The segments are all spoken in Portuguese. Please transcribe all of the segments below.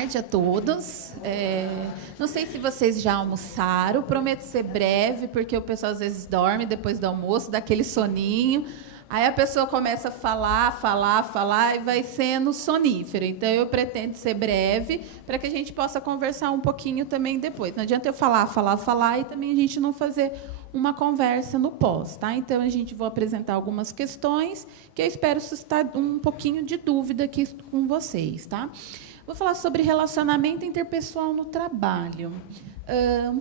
tarde a todos. Não sei se vocês já almoçaram, prometo ser breve, porque o pessoal às vezes dorme depois do almoço, dá aquele soninho. Aí a pessoa começa a falar e vai sendo sonífera. Então, eu pretendo ser breve para que a gente possa conversar um pouquinho também depois. Não adianta eu falar e também a gente não fazer uma conversa no pós, tá? Então, a gente vai apresentar algumas questões que eu espero suscitar um pouquinho de dúvida aqui com vocês, tá? Vou falar sobre relacionamento interpessoal no trabalho.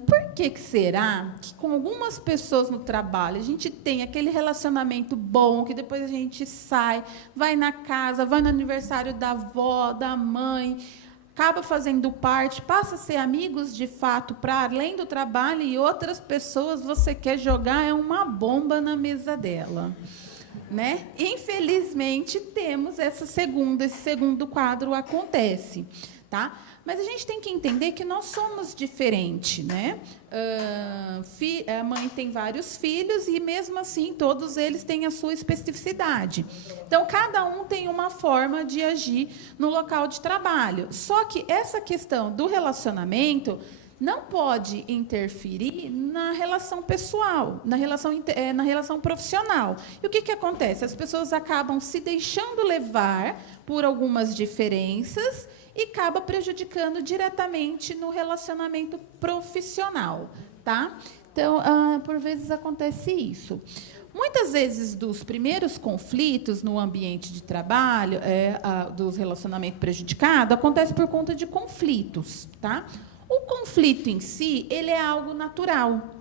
Por que será que com algumas pessoas no trabalho a gente tem aquele relacionamento bom, que depois a gente sai, vai na casa, vai no aniversário da avó, da mãe, acaba fazendo parte, passa a ser amigos de fato para além do trabalho, e outras pessoas você quer jogar uma bomba na mesa dela, né? Infelizmente temos esse segundo quadro acontece, tá? Mas a gente tem que entender que nós somos diferentes, né? A mãe tem vários filhos e, mesmo assim, todos eles têm a sua especificidade. Então, cada um tem uma forma de agir no local de trabalho. Só que essa questão do relacionamento não pode interferir na relação pessoal, na relação profissional. E o que acontece? As pessoas acabam se deixando levar por algumas diferenças e acaba prejudicando diretamente no relacionamento profissional, tá? Então, por vezes acontece isso. Muitas vezes, dos primeiros conflitos no ambiente de trabalho, dos relacionamentos prejudicados, acontece por conta de conflitos, tá? O conflito em si, ele é algo natural.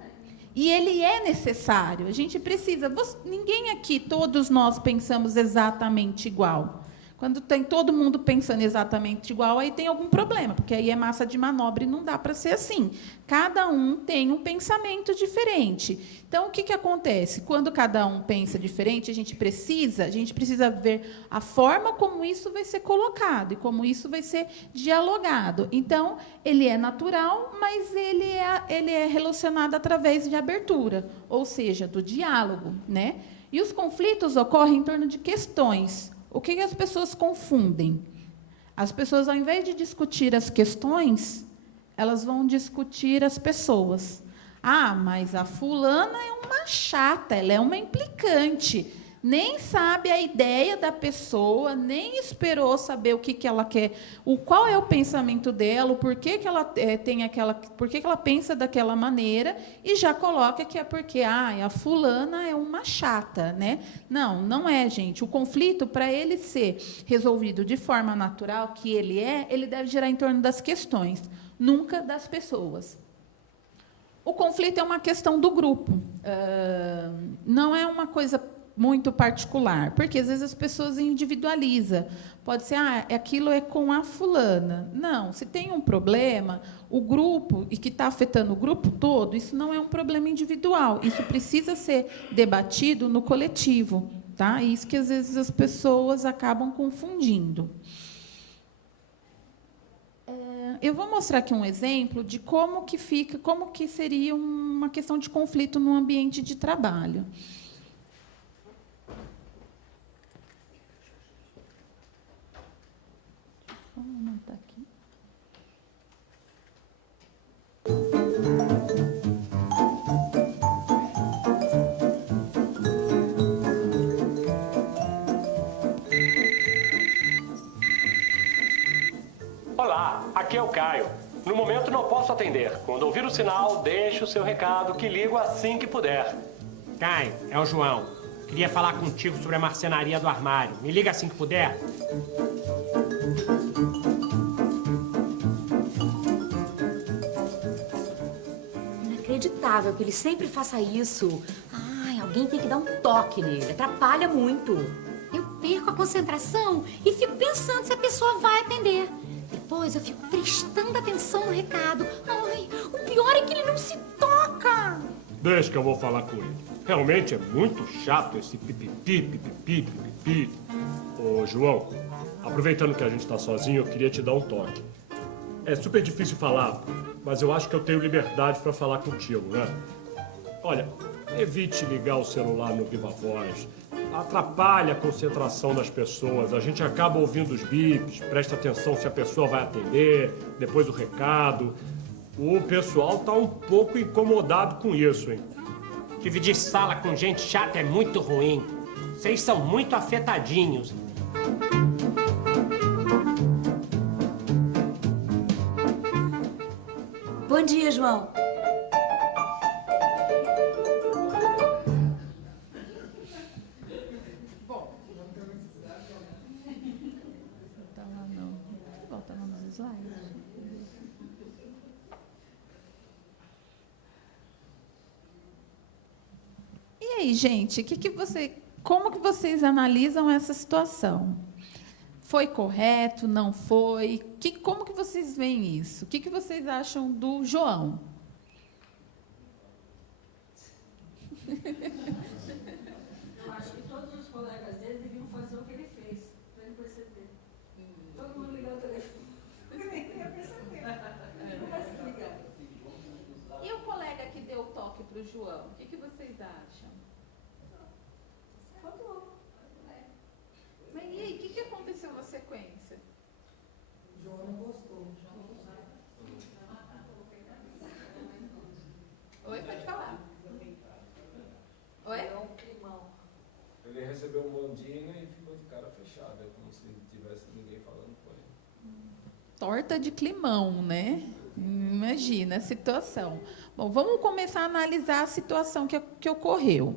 E ele é necessário. A gente precisa... Ninguém aqui, todos nós, pensamos exatamente igual. Quando tem todo mundo pensando exatamente igual, aí tem algum problema, porque aí é massa de manobra e não dá para ser assim. Cada um tem um pensamento diferente. Então, o que acontece? Quando cada um pensa diferente, a gente precisa ver a forma como isso vai ser colocado e como isso vai ser dialogado. Então, ele é natural, mas ele é relacionado através de abertura, ou seja, do diálogo, né? E os conflitos ocorrem em torno de questões. O que as pessoas confundem? As pessoas, ao invés de discutir as questões, elas vão discutir as pessoas. Ah, mas a fulana é uma chata, ela é uma implicante. Nem sabe a ideia da pessoa, nem esperou saber o que ela quer, qual é o pensamento dela, por que ela por que ela pensa daquela maneira, e já coloca que é porque a fulana é uma chata, né? Não, não é, gente. O conflito, para ele ser resolvido de forma natural, que ele deve girar em torno das questões, nunca das pessoas. O conflito é uma questão do grupo, não é uma coisa muito particular, porque às vezes as pessoas individualizam. Pode ser, aquilo é com a fulana. Não, se tem um problema, o grupo, e que está afetando o grupo todo, isso não é um problema individual, isso precisa ser debatido no coletivo, tá? Isso que às vezes as pessoas acabam confundindo. Eu vou mostrar aqui um exemplo de como que seria uma questão de conflito no ambiente de trabalho. Não está aqui. Olá, aqui é o Caio. No momento não posso atender. Quando ouvir o sinal, deixe o seu recado que ligo assim que puder. Caio, é o João. Queria falar contigo sobre a marcenaria do armário. Me liga assim que puder. Inacreditável que ele sempre faça isso. Ai, alguém tem que dar um toque nele. Atrapalha muito. Eu perco a concentração e fico pensando se a pessoa vai atender. Depois eu fico prestando atenção no recado. Ai, o pior é que ele não se toca. Deixa que eu vou falar com ele. Realmente é muito chato esse pipipi, pipipi, pipipi. Ô, João, aproveitando que a gente tá sozinho, eu queria te dar um toque. É super difícil falar, mas eu acho que eu tenho liberdade para falar contigo, né? Olha, evite ligar o celular no Viva Voz. atrapalha a concentração das pessoas. A gente acaba ouvindo os bips, presta atenção se a pessoa vai atender, depois o recado. O pessoal tá um pouco incomodado com isso, hein? Dividir sala com gente chata é muito ruim. Vocês são muito afetadinhos. Bom dia, João. Volta lá nos slides. E aí, gente, como que vocês analisam essa situação? Foi correto? Não foi? Como que vocês veem isso? O que vocês acham do João? Eu acho que todos os colegas dele deviam fazer o que ele fez, para ele perceber. Todo mundo ligar o telefone. Nem ia perceber. Não vai se ligar. E o colega que deu o toque para o João? O que vocês acham? Falou. Mas e aí, o que aconteceu na sequência? O João não gostou. Oi, pode falar. Oi? É um climão. Ele recebeu um bondinho e ficou de cara fechada, como se não tivesse ninguém falando com ele. Torta de climão, né? Imagina a situação. Bom, vamos começar a analisar a situação que ocorreu.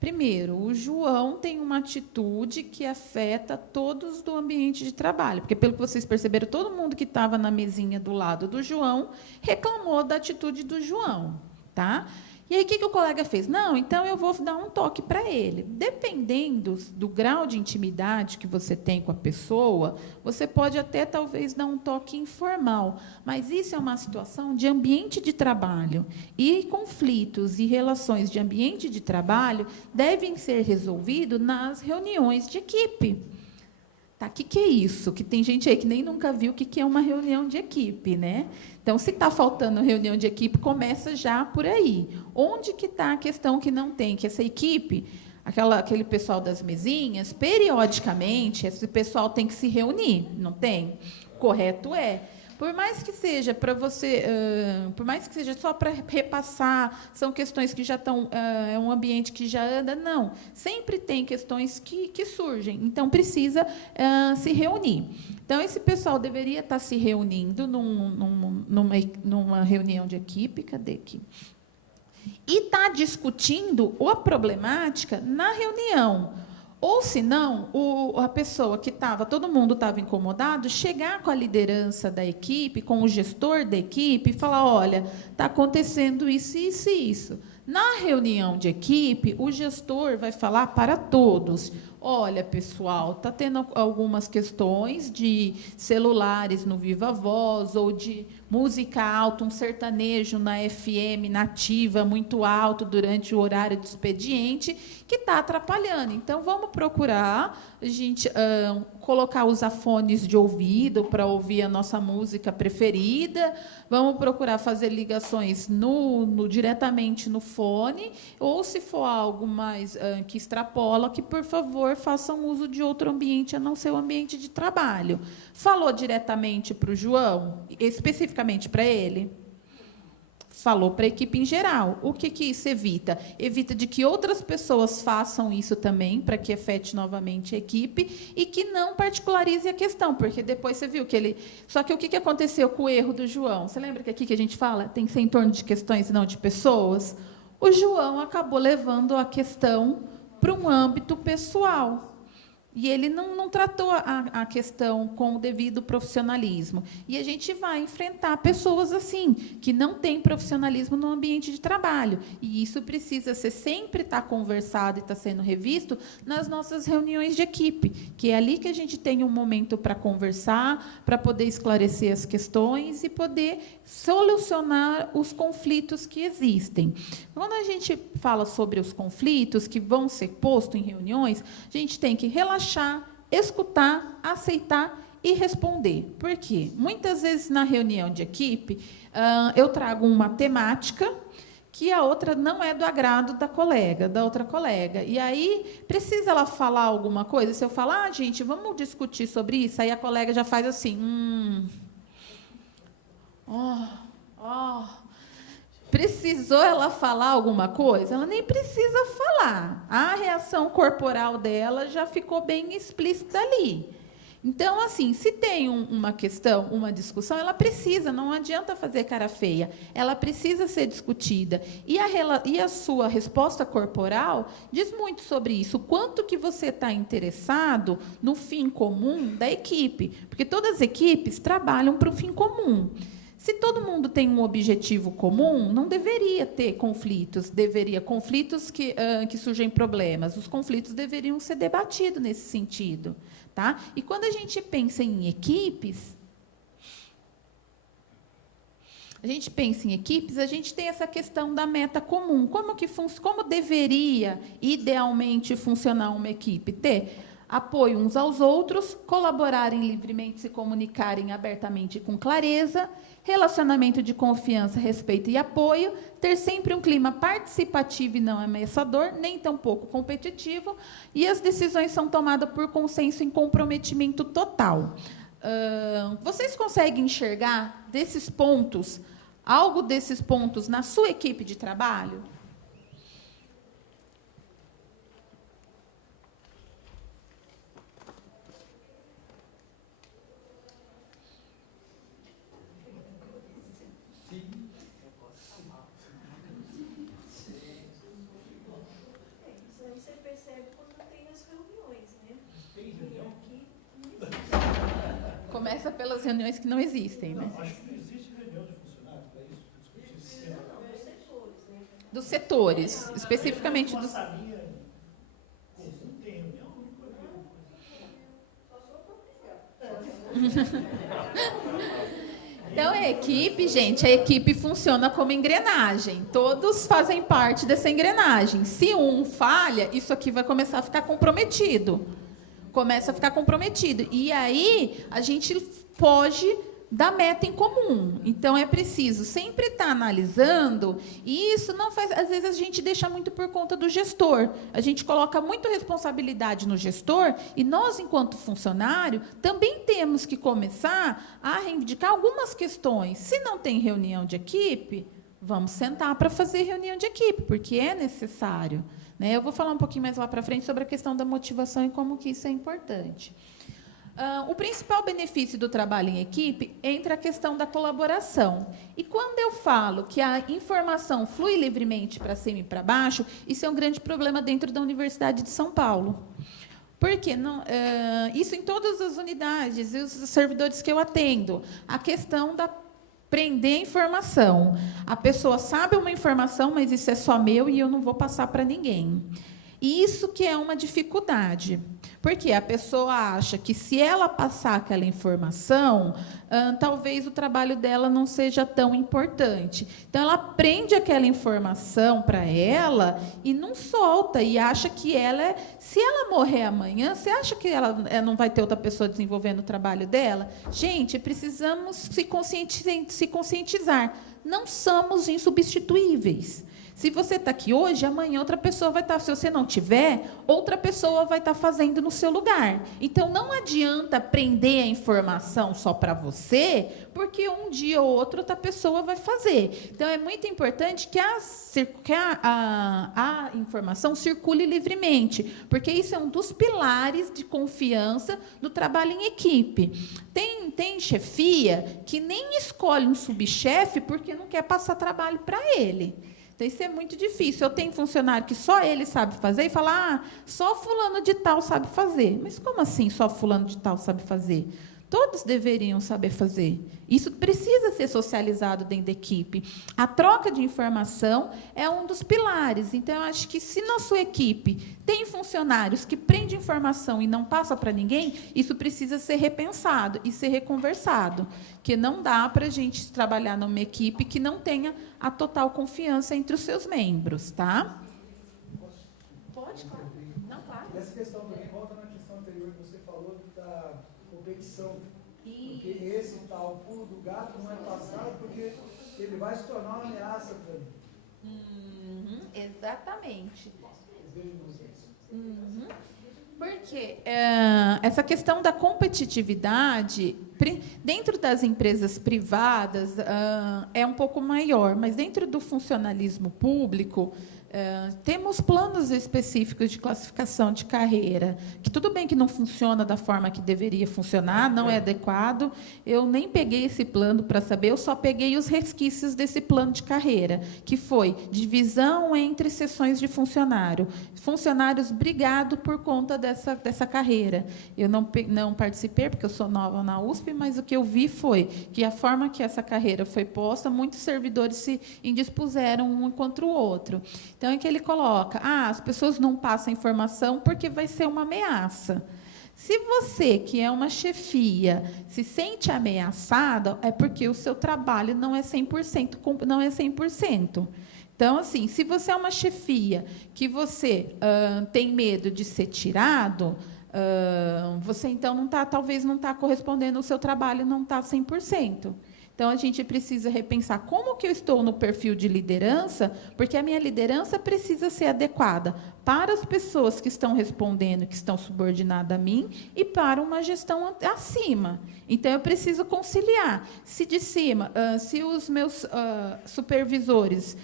Primeiro, o João tem uma atitude que afeta todos do ambiente de trabalho, porque, pelo que vocês perceberam, todo mundo que estava na mesinha do lado do João reclamou da atitude do João, tá? E aí, o que o colega fez? Não, então eu vou dar um toque para ele. Dependendo do grau de intimidade que você tem com a pessoa, você pode até, talvez, dar um toque informal. Mas isso é uma situação de ambiente de trabalho. E conflitos e relações de ambiente de trabalho devem ser resolvidos nas reuniões de equipe. Tá, o que é isso? Que tem gente aí que nem nunca viu o que é uma reunião de equipe, né? Então, se está faltando reunião de equipe, começa já por aí. Onde que está a questão que não tem? Que essa equipe, aquele pessoal das mesinhas, periodicamente, esse pessoal tem que se reunir, não tem? Correto é. Por mais que seja para você, por mais que seja só para repassar, são questões que já estão, é um ambiente que já anda, não. Sempre tem questões que surgem, então precisa se reunir. Então, esse pessoal deveria estar se reunindo numa reunião de equipe, cadê aqui? E está discutindo a problemática na reunião. Ou, se não, a pessoa que estava, todo mundo estava incomodado, chegar com a liderança da equipe, com o gestor da equipe, e falar, olha, está acontecendo isso, isso e isso. Na reunião de equipe, o gestor vai falar para todos, olha, pessoal, está tendo algumas questões de celulares no Viva Voz, ou de música alta, um sertanejo na FM nativa muito alto durante o horário de expediente, que está atrapalhando. Então, vamos procurar a gente colocar os fones de ouvido para ouvir a nossa música preferida, vamos procurar fazer ligações diretamente no fone, ou, se for algo mais que extrapola, que, por favor, façam uso de outro ambiente, a não ser o ambiente de trabalho. Falou diretamente para o João, especificamente para ele? Falou para a equipe em geral. O que isso evita? Evita de que outras pessoas façam isso também, para que afete novamente a equipe, e que não particularize a questão, porque depois você viu que ele... Só que o que aconteceu com o erro do João? Você lembra que aqui que a gente fala tem que ser em torno de questões e não de pessoas? O João acabou levando a questão para um âmbito pessoal. E ele não tratou a questão com o devido profissionalismo. E a gente vai enfrentar pessoas assim, que não têm profissionalismo no ambiente de trabalho. E isso precisa sempre estar conversado e estar sendo revisto nas nossas reuniões de equipe, que é ali que a gente tem um momento para conversar, para poder esclarecer as questões e poder solucionar os conflitos que existem. Quando a gente fala sobre os conflitos que vão ser postos em reuniões, a gente tem que relaxar, escutar, aceitar e responder. Por quê? Muitas vezes, na reunião de equipe, eu trago uma temática que a outra não é do agrado da outra colega. E aí, precisa ela falar alguma coisa? Se eu falar, gente, vamos discutir sobre isso, aí a colega já faz assim, precisou ela falar alguma coisa? Ela nem precisa falar. A reação corporal dela já ficou bem explícita ali. Então, assim, se tem uma questão, uma discussão, ela precisa, não adianta fazer cara feia. Ela precisa ser discutida. E a sua resposta corporal diz muito sobre isso. O quanto que você está interessado no fim comum da equipe. Porque todas as equipes trabalham para o fim comum. Se todo mundo tem um objetivo comum, não deveria ter conflitos. Conflitos que surgem problemas. Os conflitos deveriam ser debatidos nesse sentido. Tá? E quando a gente pensa em equipes, a gente tem essa questão da meta comum. Como deveria, idealmente, funcionar uma equipe? Ter apoio uns aos outros, colaborarem livremente, se comunicarem abertamente e com clareza, relacionamento de confiança, respeito e apoio, ter sempre um clima participativo e não ameaçador, nem tampouco competitivo, e as decisões são tomadas por consenso e comprometimento total. Vocês conseguem enxergar desses pontos, algo desses pontos na sua equipe de trabalho? Começa pelas reuniões que não existem, né? Acho que não existe reunião de funcionários para isso. Dos setores, especificamente dos... Nossa linha comum tem reunião? Então, a equipe, gente, a equipe funciona como engrenagem. Todos fazem parte dessa engrenagem. Se um falha, isso aqui vai começar a ficar comprometido. E aí, a gente foge da meta em comum. Então, é preciso sempre estar analisando, e isso não faz... Às vezes, a gente deixa muito por conta do gestor. A gente coloca muita responsabilidade no gestor, e nós, enquanto funcionário, também temos que começar a reivindicar algumas questões. Se não tem reunião de equipe, vamos sentar para fazer reunião de equipe, porque é necessário. Eu vou falar um pouquinho mais lá para frente sobre a questão da motivação e como que isso é importante. O principal benefício do trabalho em equipe entra a questão da colaboração. E quando eu falo que a informação flui livremente para cima e para baixo, isso é um grande problema dentro da Universidade de São Paulo. Porque isso em todas as unidades e os servidores que eu atendo. A questão da prender informação. A pessoa sabe uma informação, mas isso é só meu e eu não vou passar para ninguém. Isso que é uma dificuldade. Porque a pessoa acha que, se ela passar aquela informação, talvez o trabalho dela não seja tão importante. Então, ela prende aquela informação para ela e não solta, e acha que ela... Se ela morrer amanhã, você acha que ela não vai ter outra pessoa desenvolvendo o trabalho dela? Gente, precisamos se conscientizar. Não somos insubstituíveis. Se você está aqui hoje, amanhã outra pessoa vai estar. Se você não tiver, outra pessoa vai estar fazendo no seu lugar. Então, não adianta prender a informação só para você, porque um dia ou outro outra pessoa vai fazer. Então, é muito importante que a informação circule livremente, porque isso é um dos pilares de confiança do trabalho em equipe. Tem chefia que nem escolhe um subchefe porque não quer passar trabalho para ele. Então, isso é muito difícil. Eu tenho funcionário que só ele sabe fazer e fala, só fulano de tal sabe fazer. Mas como assim só fulano de tal sabe fazer? Todos deveriam saber fazer. Isso precisa ser socializado dentro da equipe. A troca de informação é um dos pilares. Então, eu acho que, se na sua equipe tem funcionários que prendem informação e não passa para ninguém, isso precisa ser repensado e ser reconversado. Porque não dá para a gente trabalhar numa equipe que não tenha a total confiança entre os seus membros. Tá? Pode, claro. Não, claro. Essa questão também volta na questão anterior que você falou da competição. Porque esse tal pulo do gato não é passado porque ele vai se tornar uma ameaça para mim. Exatamente. Porque essa questão da competitividade, dentro das empresas privadas, é um pouco maior, mas dentro do funcionalismo público, temos planos específicos de classificação de carreira, que tudo bem que não funciona da forma que deveria funcionar, não é adequado. Eu nem peguei esse plano para saber, eu só peguei os resquícios desse plano de carreira, que foi divisão entre seções de funcionário. Funcionários brigados por conta dessa carreira. Eu não participei, porque eu sou nova na USP, mas o que eu vi foi que a forma que essa carreira foi posta, muitos servidores se indispuseram um contra o outro. Então, é que ele coloca, as pessoas não passam informação porque vai ser uma ameaça. Se você, que é uma chefia, se sente ameaçada, é porque o seu trabalho não é 100%, não é 100%. Então, assim, se você é uma chefia que você tem medo de ser tirado, você, então, talvez não está correspondendo, o seu trabalho não está 100%. Então, a gente precisa repensar como que eu estou no perfil de liderança, porque a minha liderança precisa ser adequada para as pessoas que estão respondendo, que estão subordinadas a mim, e para uma gestão acima. Então, eu preciso conciliar. Se de cima, se os meus supervisores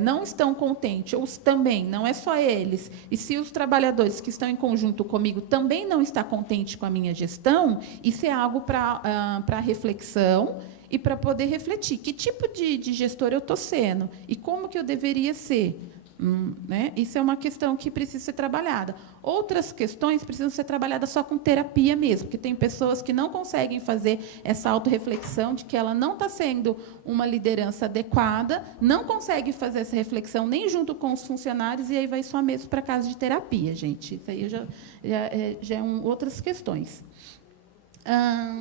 não estão contentes, ou também, não é só eles, e se os trabalhadores que estão em conjunto comigo também não estão contentes com a minha gestão, isso é algo para reflexão, e para poder refletir que tipo de gestor eu estou sendo e como que eu deveria ser. Né? Isso é uma questão que precisa ser trabalhada. Outras questões precisam ser trabalhadas só com terapia mesmo, porque tem pessoas que não conseguem fazer essa autorreflexão de que ela não está sendo uma liderança adequada, não consegue fazer essa reflexão nem junto com os funcionários, e aí vai só mesmo para casa de terapia, gente. Isso aí já é outras questões.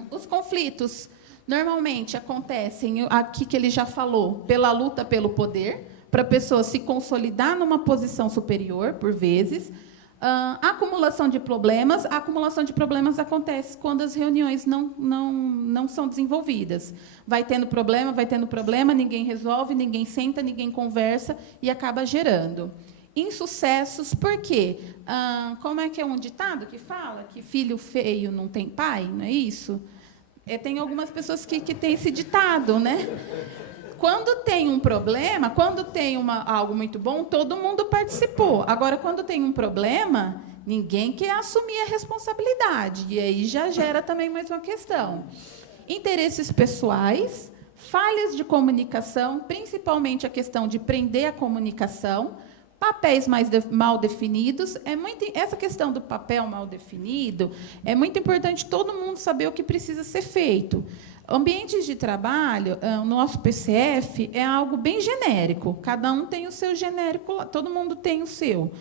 Os conflitos normalmente acontecem, aqui que ele já falou, pela luta pelo poder, para a pessoa se consolidar numa posição superior, por vezes. Acumulação de problemas. A acumulação de problemas acontece quando as reuniões não são desenvolvidas. Vai tendo problema, ninguém resolve, ninguém senta, ninguém conversa, e acaba gerando. Insucessos, por quê? Como é que é um ditado que fala que filho feio não tem pai? Não é isso? Tem algumas pessoas que têm esse ditado, né? Quando tem um problema, quando tem algo muito bom, todo mundo participou. Agora, quando tem um problema, ninguém quer assumir a responsabilidade. E aí já gera também mais uma questão. Interesses pessoais, falhas de principalmente a questão de prender a comunicação, papéis mal definidos. Essa questão do papel mal definido é muito importante todo mundo saber o que precisa ser feito. Ambientes de trabalho, o nosso PCF é algo bem genérico. Cada um tem o seu genérico, todo mundo tem o seu.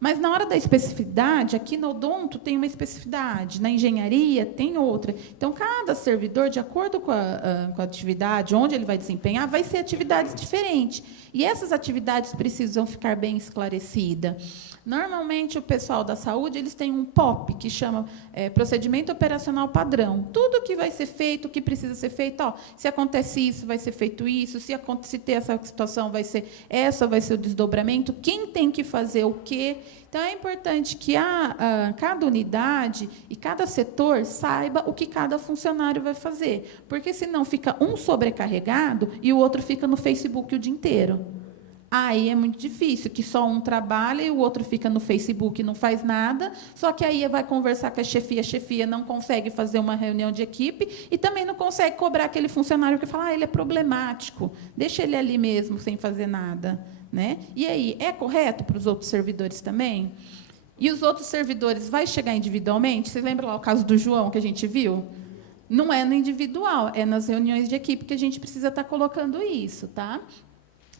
Mas, na hora da especificidade, aqui no odonto tem uma especificidade, na engenharia tem outra. Então, cada servidor, de acordo com a atividade, onde ele vai desempenhar, vai ser atividades diferentes. E essas atividades precisam ficar bem esclarecidas. Normalmente, o pessoal da saúde eles têm um POP, que chama Procedimento Operacional Padrão. Tudo que vai ser feito, o que precisa ser feito, se acontece isso, vai ser feito isso, se ter essa situação, vai ser o desdobramento, quem tem que fazer o quê. Então, é importante que cada unidade e cada setor saiba o que cada funcionário vai fazer, porque, senão, fica um sobrecarregado e o outro fica no Facebook o dia inteiro. Aí é muito difícil, que só um trabalha e o outro fica no Facebook e não faz nada, só que aí vai conversar com a chefia não consegue fazer uma reunião de equipe e também não consegue cobrar aquele funcionário que fala, ele é problemático, deixa ele ali mesmo, sem fazer nada. Né? E aí, é correto para os outros servidores também? E os outros servidores vai chegar individualmente? Vocês lembram lá o caso do João, que a gente viu? Não é no individual, é nas reuniões de equipe que a gente precisa estar colocando isso. Tá?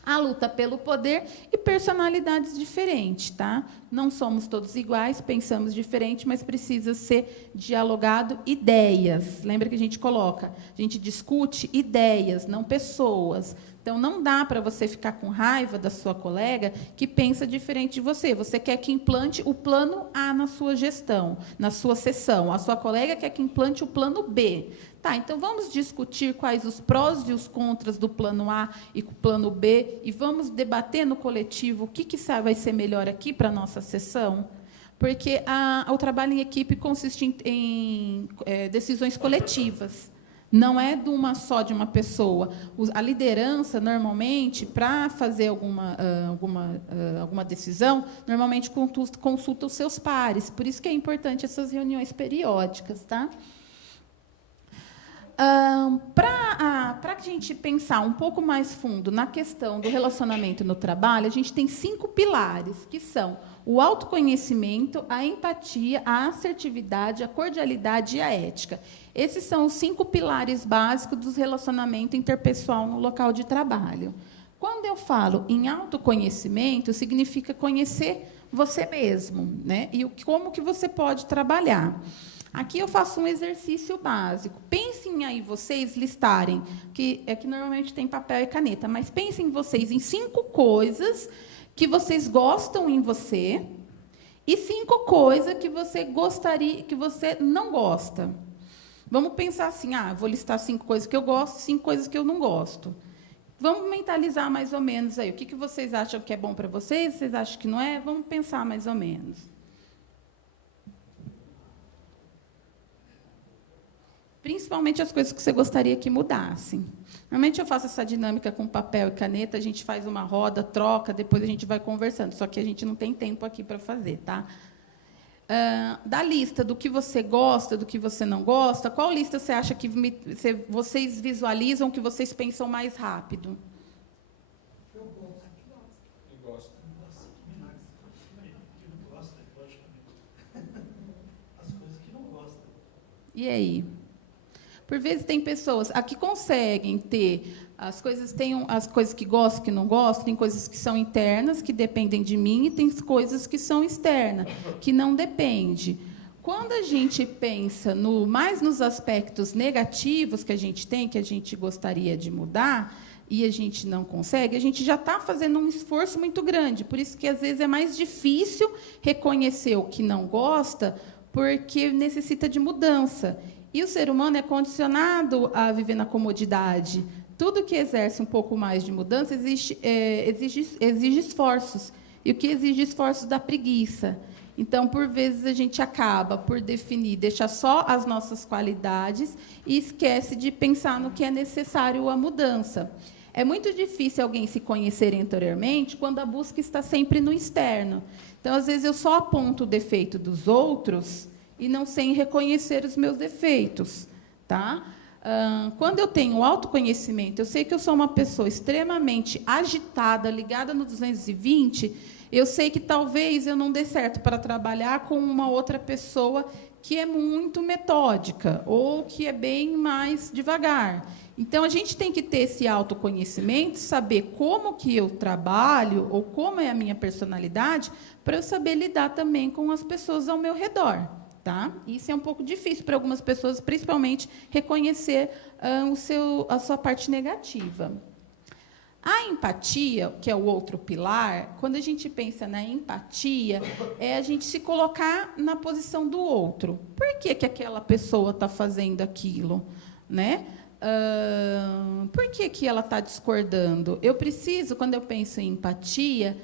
A luta pelo poder e personalidades diferentes. Tá? Não somos todos iguais, pensamos diferente, mas precisa ser dialogado ideias. Lembra que a gente discute ideias, não pessoas. Então, não dá para você ficar com raiva da sua colega que pensa diferente de você. Você quer que implante o plano A na sua gestão, na sua seção. A sua colega quer que implante o plano B. Tá, então vamos discutir quais os prós e os contras do plano A e o plano B e vamos debater no coletivo o que vai ser melhor aqui para a nossa sessão? Porque o trabalho em equipe consiste em decisões coletivas. Não é de uma pessoa. A liderança, normalmente, para fazer alguma decisão, normalmente consulta os seus pares. Por isso que é importante essas reuniões periódicas. Tá? Para a gente pensar um pouco mais fundo na questão do relacionamento no trabalho, a gente tem 5 pilares, que são o autoconhecimento, a empatia, a assertividade, a cordialidade e a ética. Esses são os 5 pilares básicos do relacionamento interpessoal no local de trabalho. Quando eu falo em autoconhecimento, significa conhecer você mesmo, né? E como que você pode trabalhar. Aqui eu faço um exercício básico. Pensem aí vocês listarem, que normalmente tem papel e caneta, mas pensem vocês em 5 coisas que vocês gostam em você e 5 coisas que você gostaria, que você não gosta. Vamos pensar assim, vou listar 5 coisas que eu gosto, 5 coisas que eu não gosto. Vamos mentalizar mais ou menos aí. O que vocês acham que é bom para vocês? Vocês acham que não é? Vamos pensar mais ou menos. Principalmente as coisas que você gostaria que mudassem. Normalmente eu faço essa dinâmica com papel e caneta, a gente faz uma roda, troca, depois a gente vai conversando. Só que a gente não tem tempo aqui para fazer, tá? Da lista do que você gosta, do que você não gosta, qual lista você acha que vocês visualizam, que vocês pensam mais rápido? Eu gosto. As coisas que não gostam. E aí? Por vezes tem pessoas que conseguem ter as coisas que gostam, que não gostam, tem coisas que são internas, que dependem de mim, e tem coisas que são externas, que não dependem. Quando a gente pensa mais nos aspectos negativos que a gente tem, que a gente gostaria de mudar, e a gente não consegue, a gente já está fazendo um esforço muito grande. Por isso que, às vezes, é mais difícil reconhecer o que não gosta, porque necessita de mudança. E o ser humano é condicionado a viver na comodidade. Tudo que exerce um pouco mais de mudança exige esforços. E o que exige esforços dá preguiça. Então, por vezes, a gente acaba por deixar só as nossas qualidades e esquece de pensar no que é necessário a mudança. É muito difícil alguém se conhecer interiormente quando a busca está sempre no externo. Então, às vezes, eu só aponto o defeito dos outros e não sei reconhecer os meus defeitos. Tá? Quando eu tenho autoconhecimento, eu sei que eu sou uma pessoa extremamente agitada, ligada no 220, eu sei que talvez eu não dê certo para trabalhar com uma outra pessoa que é muito metódica ou que é bem mais devagar. Então, a gente tem que ter esse autoconhecimento, saber como que eu trabalho ou como é a minha personalidade, para eu saber lidar também com as pessoas ao meu redor. Tá? Isso é um pouco difícil para algumas pessoas, principalmente reconhecer a sua parte negativa. A empatia, que é o outro pilar, quando a gente pensa na empatia, é a gente se colocar na posição do outro. Por que aquela pessoa está fazendo aquilo? Né? Por que ela está discordando? Eu preciso, quando eu penso em empatia,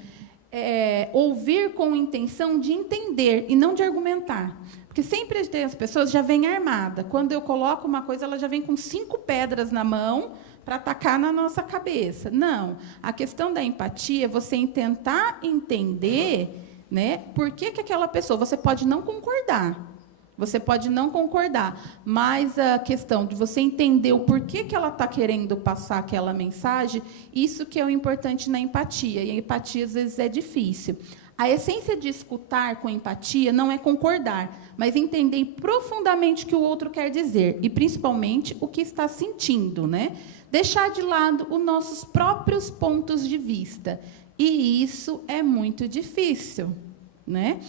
ouvir com intenção de entender e não de argumentar. Porque sempre as pessoas já vêm armadas. Quando eu coloco uma coisa, ela já vem com 5 pedras na mão para atacar na nossa cabeça. Não. A questão da empatia é você tentar entender, né, por que aquela pessoa... Você pode não concordar. Você pode não concordar, mas a questão de você entender o porquê que ela está querendo passar aquela mensagem, isso que é o importante na empatia. E a empatia, às vezes, é difícil. A essência de escutar com empatia não é concordar, mas entender profundamente o que o outro quer dizer, e, principalmente, o que está sentindo. Né? Deixar de lado os nossos próprios pontos de vista. E isso é muito difícil. Né?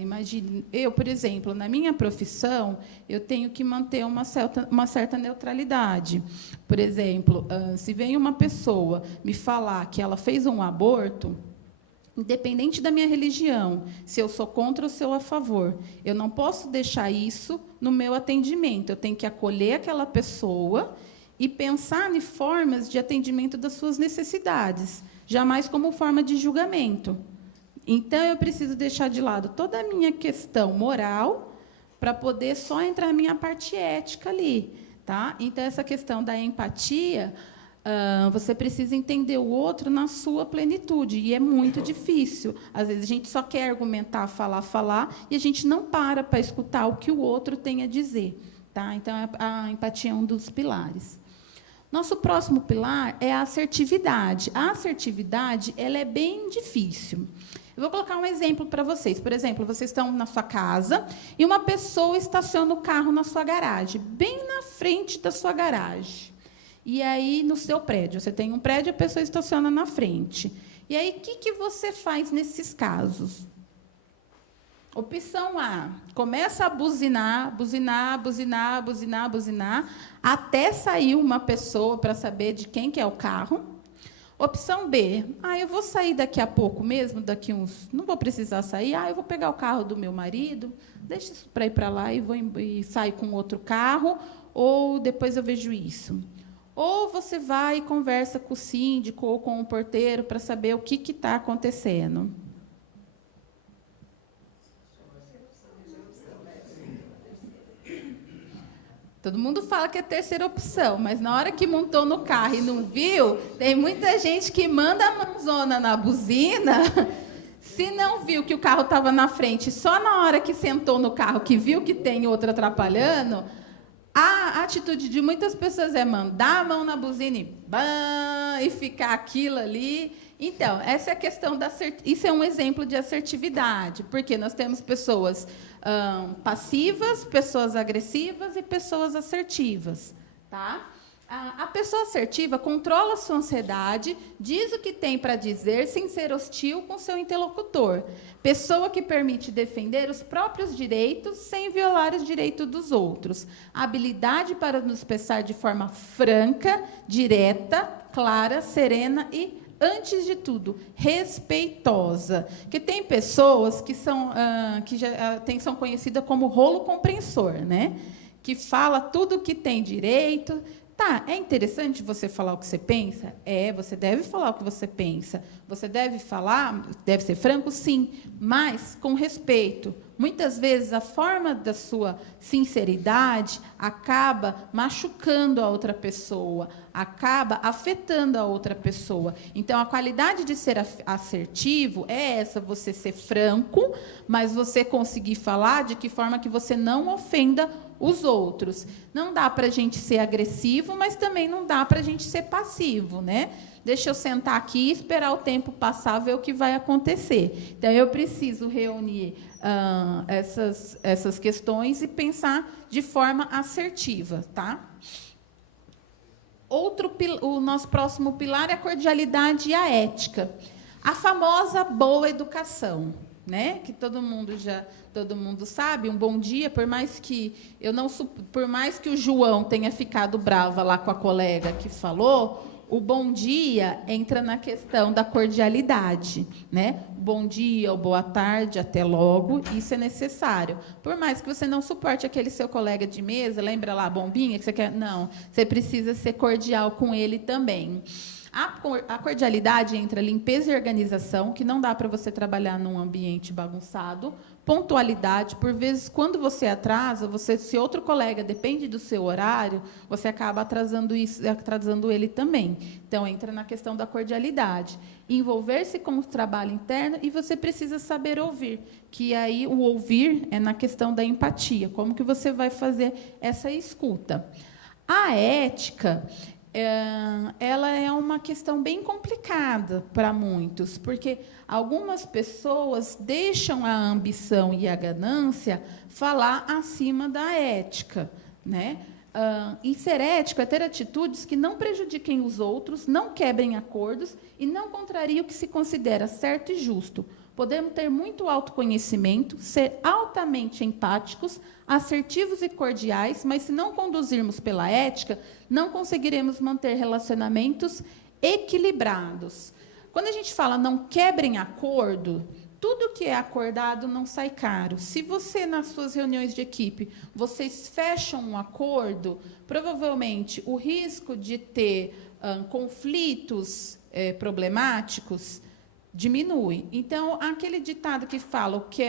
Imagine, eu, por exemplo, na minha profissão, eu tenho que manter uma certa neutralidade. Por exemplo, se vem uma pessoa me falar que ela fez um aborto, independente da minha religião, se eu sou contra ou se eu a favor, eu não posso deixar isso no meu atendimento. Eu tenho que acolher aquela pessoa e pensar em formas de atendimento das suas necessidades, jamais como forma de julgamento. Então, eu preciso deixar de lado toda a minha questão moral para poder só entrar a minha parte ética ali. Tá? Então, essa questão da empatia, você precisa entender o outro na sua plenitude, e é muito difícil. Às vezes, a gente só quer argumentar, falar, e a gente não para escutar o que o outro tem a dizer. Tá? Então, a empatia é um dos pilares. Nosso próximo pilar é a assertividade. A assertividade, ela é bem difícil. Eu vou colocar um exemplo para vocês. Por exemplo, vocês estão na sua casa e uma pessoa estaciona o carro na sua garagem, bem na frente da sua garagem. E aí, no seu prédio, você tem um prédio e a pessoa estaciona na frente. E aí, o que você faz nesses casos? Opção A, começa a buzinar, até sair uma pessoa para saber de quem que é o carro. Opção B, eu vou sair daqui a pouco mesmo, não vou precisar sair, eu vou pegar o carro do meu marido, deixa isso para ir para lá e saio com outro carro, ou depois eu vejo isso. Ou você vai e conversa com o síndico ou com o porteiro para saber o que está acontecendo. Todo mundo fala que é a terceira opção, mas na hora que montou no carro e não viu, tem muita gente que manda a mãozona na buzina, se não viu que o carro estava na frente, só na hora que sentou no carro, que viu que tem outro atrapalhando, a atitude de muitas pessoas é mandar a mão na buzina e ficar aquilo ali. Então, essa é a questão isso é um exemplo de assertividade, porque nós temos pessoas passivas, pessoas agressivas e pessoas assertivas. Tá? A pessoa assertiva controla a sua ansiedade, diz o que tem para dizer, sem ser hostil com seu interlocutor. Pessoa que permite defender os próprios direitos sem violar os direitos dos outros. Habilidade para nos expressar de forma franca, direta, clara, serena e, antes de tudo, respeitosa. Que tem pessoas que são conhecidas como rolo compressor, né? Que fala tudo o que tem direito. Tá, é interessante você falar o que você pensa? Você deve falar o que você pensa. Você deve ser franco, sim, mas com respeito. Muitas vezes, a forma da sua sinceridade acaba machucando a outra pessoa, acaba afetando a outra pessoa. Então, a qualidade de ser assertivo é essa, você ser franco, mas você conseguir falar de que forma que você não ofenda os outros. Não dá para a gente ser agressivo, mas também não dá para a gente ser passivo, né? Deixa eu sentar aqui e esperar o tempo passar, ver o que vai acontecer. Então, eu preciso reunir essas questões e pensar de forma assertiva. Tá? O nosso próximo pilar é a cordialidade e a ética. A famosa boa educação, né? Que todo mundo sabe, um bom dia, por mais que o João tenha ficado brava lá com a colega que falou, o bom dia entra na questão da cordialidade, né? Bom dia ou boa tarde, até logo, isso é necessário. Por mais que você não suporte aquele seu colega de mesa, lembra lá a bombinha que você quer? Não, você precisa ser cordial com ele também. A cordialidade entra limpeza e organização, que não dá para você trabalhar num ambiente bagunçado. Pontualidade, por vezes, quando você atrasa, se outro colega depende do seu horário, você acaba atrasando ele também. Então, entra na questão da cordialidade. Envolver-se com o trabalho interno e você precisa saber ouvir, que aí o ouvir é na questão da empatia. Como que você vai fazer essa escuta? A ética, ela é uma questão bem complicada para muitos, porque algumas pessoas deixam a ambição e a ganância falar acima da ética, né? E ser ético é ter atitudes que não prejudiquem os outros, não quebrem acordos e não contrariem o que se considera certo e justo. Podemos ter muito autoconhecimento, ser altamente empáticos, assertivos e cordiais, mas se não conduzirmos pela ética, não conseguiremos manter relacionamentos equilibrados. quando a gente fala não quebrem acordo, tudo que é acordado não sai caro. Se você, nas suas reuniões de equipe, vocês fecham um acordo, provavelmente o risco de ter conflitos problemáticos diminui. Então, aquele ditado que fala o que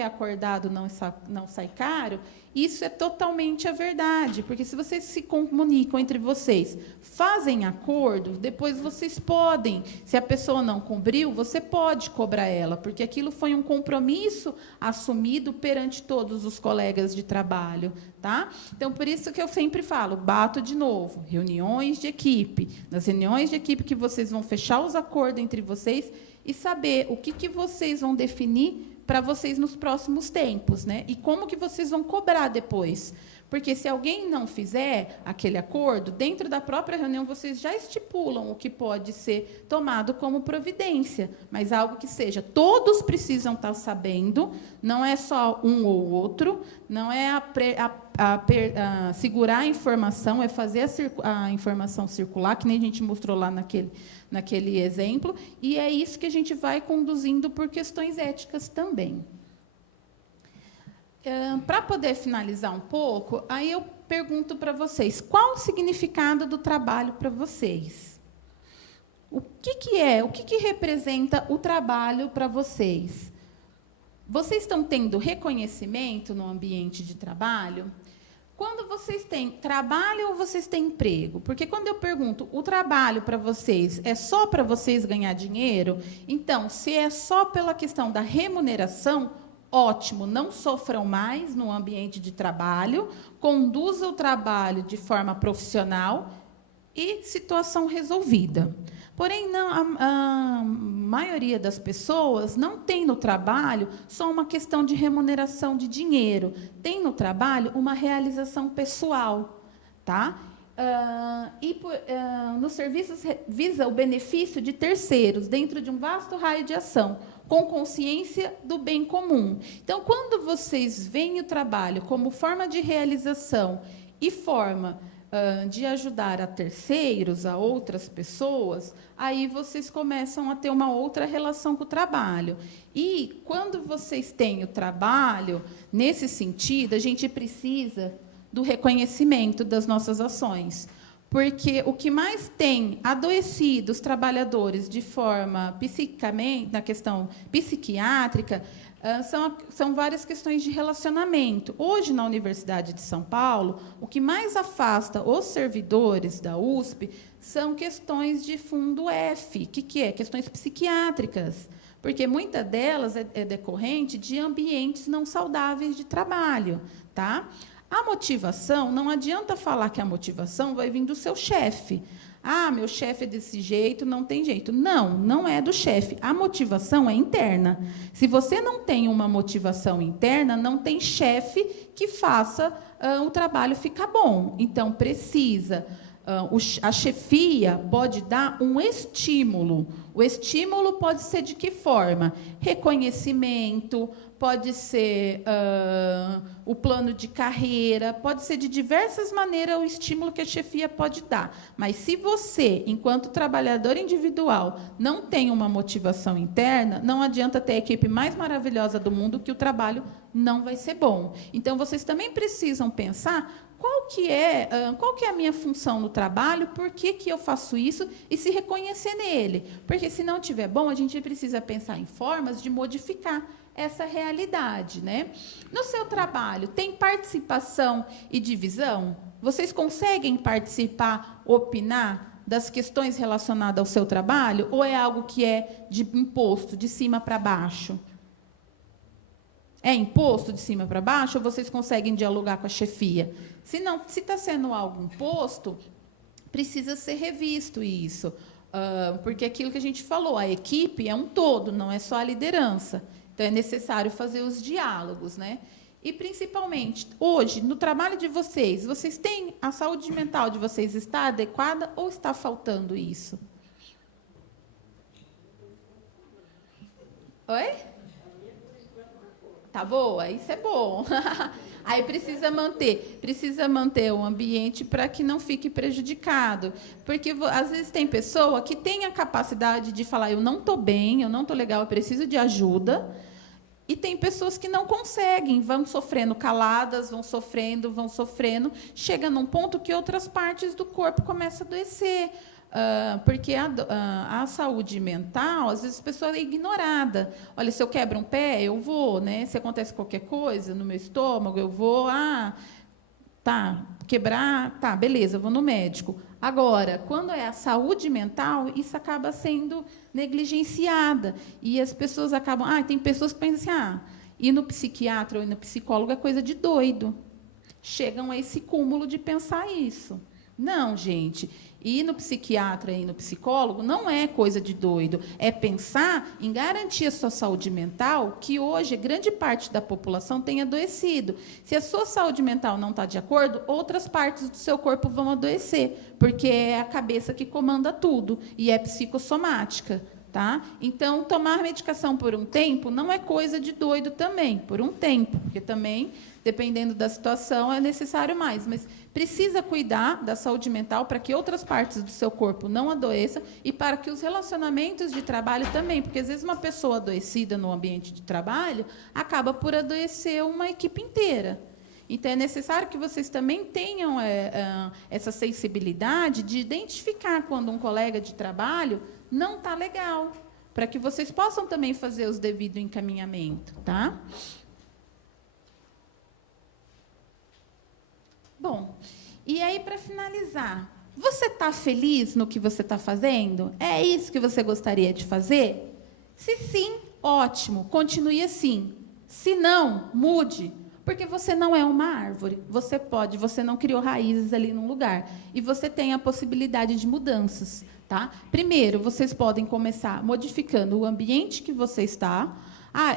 é acordado não sai caro, isso é totalmente a verdade, porque se vocês se comunicam entre vocês, fazem acordo, depois vocês podem, se a pessoa não cumpriu, você pode cobrar ela, porque aquilo foi um compromisso assumido perante todos os colegas de trabalho, tá? Então, por isso que eu sempre falo, bato de novo, reuniões de equipe, nas reuniões de equipe que vocês vão fechar os acordos entre vocês e saber o que vocês vão definir para vocês nos próximos tempos, né? E como que vocês vão cobrar depois. Porque se alguém não fizer aquele acordo, dentro da própria reunião vocês já estipulam o que pode ser tomado como providência, mas algo que seja, todos precisam estar sabendo, não é só um ou outro, não é segurar a informação, é fazer a informação circular, que nem a gente mostrou lá naquele exemplo, e é isso que a gente vai conduzindo por questões éticas também. Para poder finalizar um pouco, aí eu pergunto para vocês, qual o significado do trabalho para vocês? O que representa o trabalho para vocês? Vocês estão tendo reconhecimento no ambiente de trabalho? Quando vocês têm trabalho ou vocês têm emprego? Porque quando eu pergunto, o trabalho para vocês é só para vocês ganhar dinheiro? Então, se é só pela questão da remuneração, ótimo, não sofram mais no ambiente de trabalho, conduza o trabalho de forma profissional e situação resolvida. Porém, não, a maioria das pessoas não tem no trabalho só uma questão de remuneração de dinheiro, tem no trabalho uma realização pessoal, tá? Nos serviços visa o benefício de terceiros dentro de um vasto raio de ação, com consciência do bem comum. Então, quando vocês veem o trabalho como forma de realização e forma de ajudar a terceiros, a outras pessoas, aí vocês começam a ter uma outra relação com o trabalho. E, quando vocês têm o trabalho, nesse sentido, a gente precisa do reconhecimento das nossas ações. Porque o que mais tem adoecido os trabalhadores de forma psicamente, na questão psiquiátrica, são várias questões de relacionamento. Hoje, na Universidade de São Paulo, o que mais afasta os servidores da USP são questões de fundo F. O que é? Questões psiquiátricas. Porque muita delas é decorrente de ambientes não saudáveis de trabalho, tá? A motivação, não adianta falar que a motivação vai vir do seu chefe. Ah, meu chefe é desse jeito, não tem jeito. Não, não é do chefe. A motivação é interna. Se você não tem uma motivação interna, não tem chefe que faça o trabalho ficar bom. Então, precisa. A chefia pode dar um estímulo. O estímulo pode ser de que forma? Reconhecimento, pode ser o plano de carreira, pode ser de diversas maneiras o estímulo que a chefia pode dar. Mas se você, enquanto trabalhador individual, não tem uma motivação interna, não adianta ter a equipe mais maravilhosa do mundo que o trabalho não vai ser bom. Então, vocês também precisam pensar qual que é a minha função no trabalho, por que eu faço isso e se reconhecer nele. Porque, se não estiver bom, a gente precisa pensar em formas de modificar essa realidade, né? No seu trabalho, tem participação e divisão? Vocês conseguem participar, opinar das questões relacionadas ao seu trabalho? Ou é algo que é de imposto, de cima para baixo? É imposto de cima para baixo, ou vocês conseguem dialogar com a chefia? Se não, se está sendo algo imposto, precisa ser revisto isso. Porque aquilo que a gente falou, a equipe é um todo, não é só a liderança. Então, é necessário fazer os diálogos, né? E, principalmente, hoje, no trabalho de vocês, vocês têm a saúde mental de vocês está adequada ou está faltando isso? Oi? Tá boa? Isso é bom. Aí precisa manter o ambiente para que não fique prejudicado. Porque, às vezes, tem pessoa que tem a capacidade de falar, eu não estou bem, eu não estou legal, eu preciso de ajuda. E tem pessoas que não conseguem, vão sofrendo caladas, vão sofrendo, chega num ponto que outras partes do corpo começam a adoecer. Porque a saúde mental, às vezes, a pessoa é ignorada. Olha, se eu quebro um pé, eu vou, né? Se acontece qualquer coisa no meu estômago, eu vou, quebrar, beleza, eu vou no médico. Agora, quando é a saúde mental, isso acaba sendo negligenciada. E as pessoas acabam... tem pessoas que pensam assim, ir no psiquiatra ou ir no psicólogo é coisa de doido. Chegam a esse cúmulo de pensar isso. Não, gente. Ir no psiquiatra e ir no psicólogo não é coisa de doido. É pensar em garantir a sua saúde mental, que hoje grande parte da população tem adoecido. Se a sua saúde mental não está de acordo, outras partes do seu corpo vão adoecer, porque é a cabeça que comanda tudo, e é psicossomática. Tá? Então, tomar medicação por um tempo não é coisa de doido também, por um tempo, porque também, dependendo da situação, é necessário mais. Mas precisa cuidar da saúde mental para que outras partes do seu corpo não adoeçam e para que os relacionamentos de trabalho também, porque, às vezes, uma pessoa adoecida no ambiente de trabalho acaba por adoecer uma equipe inteira. Então, é necessário que vocês também tenham essa sensibilidade de identificar quando um colega de trabalho não está legal, para que vocês possam também fazer os devidos encaminhamento, tá? Bom, e aí, para finalizar, você está feliz no que você está fazendo? É isso que você gostaria de fazer? Se sim, ótimo, continue assim. Se não, mude. Porque você não é uma árvore. Você não criou raízes ali num lugar. E você tem a possibilidade de mudanças. Tá? Primeiro, vocês podem começar modificando o ambiente que você está.